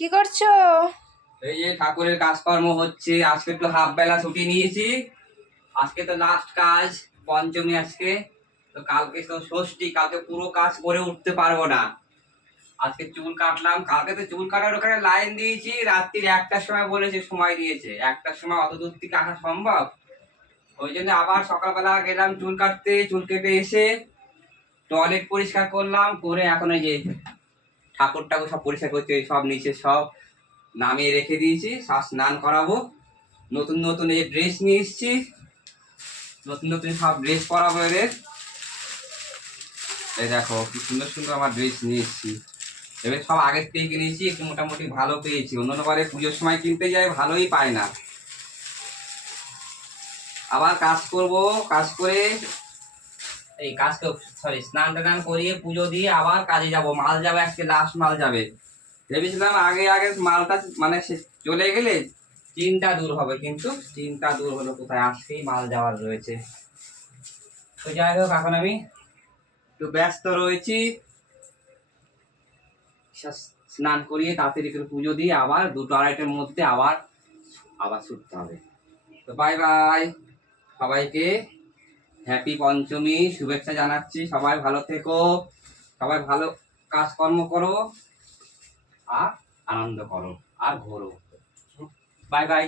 কি করছো? এই যে ঠাকুরের কাজকর্ম হচ্ছে। আজকে একটু হাফ বেলা ছুটি নিয়েছি। আজকে তো লাস্ট কাজ, পঞ্চমী আজকে। তো কালকে তো ষষ্ঠী, কালকে পুরো কাজ করে উঠতে পারবো না। আজকে চুল কাটলাম, কালকে তো চুল কাটার ওখানে লাইন দিয়েছি, রাত্রির 1টার সময় বলেছে, সময় দিয়েছে। 1টার সময় অত দূর থেকে আসা সম্ভব? ওই জন্য আবার সকালবেলা গেলাম চুল কাটতে। চুল কেটে এসে টয়লেট পরিষ্কার করলাম, করে এখন এই যে ঠাকুর টাকুর সব পরিষ্কার করতে, সব নিচে সব নামিয়ে রেখে দিয়েছি। সব স্নান করাবো। নতুন নতুন এই ড্রেস নিয়ে এসেছি, নতুন নতুন সব ড্রেস পরাবো এদের। এই দেখো কি সুন্দর সুন্দর আমার ড্রেস নিয়ে এসেছি। এবার সব আগের থেকে কিনেছি, একটু মোটামুটি ভালো পেয়েছি। অন্যান্য বারে পুজোর সময় কিনতে যাই, ভালোই পায় না। আবার কাজ করব, কাজ করে এই কাজকে স্নান টান করিয়ে পুজো দিয়ে আবার কাজে যাব। মাল যাবে আজকে, লাস্ট মাল যাবে। ভেবেছিলাম আগে আগে মালটা মানে চলে গেলে চিন্তা দূর হবে, কিন্তু চিন্তা দূর হলো কোথায়, আজকেই মাল যাওয়ার রয়েছে। তো যাই হোক, এখন আমি একটু ব্যস্ত রয়েছি। স্নান করিয়ে তাড়াতাড়ি করে পুজো দিয়ে আবার 2টো-2:30টার মধ্যে আবার আবার ছুটতে হবে। তো বাই বাই, সবাইকে হ্যাপি পঞ্চমী শুভেচ্ছা জানাচ্ছি। সবাই ভালো থেকো, সবাই ভালো কাজকর্ম করো, আর আনন্দ করো, আর ঘোরো। Bye by.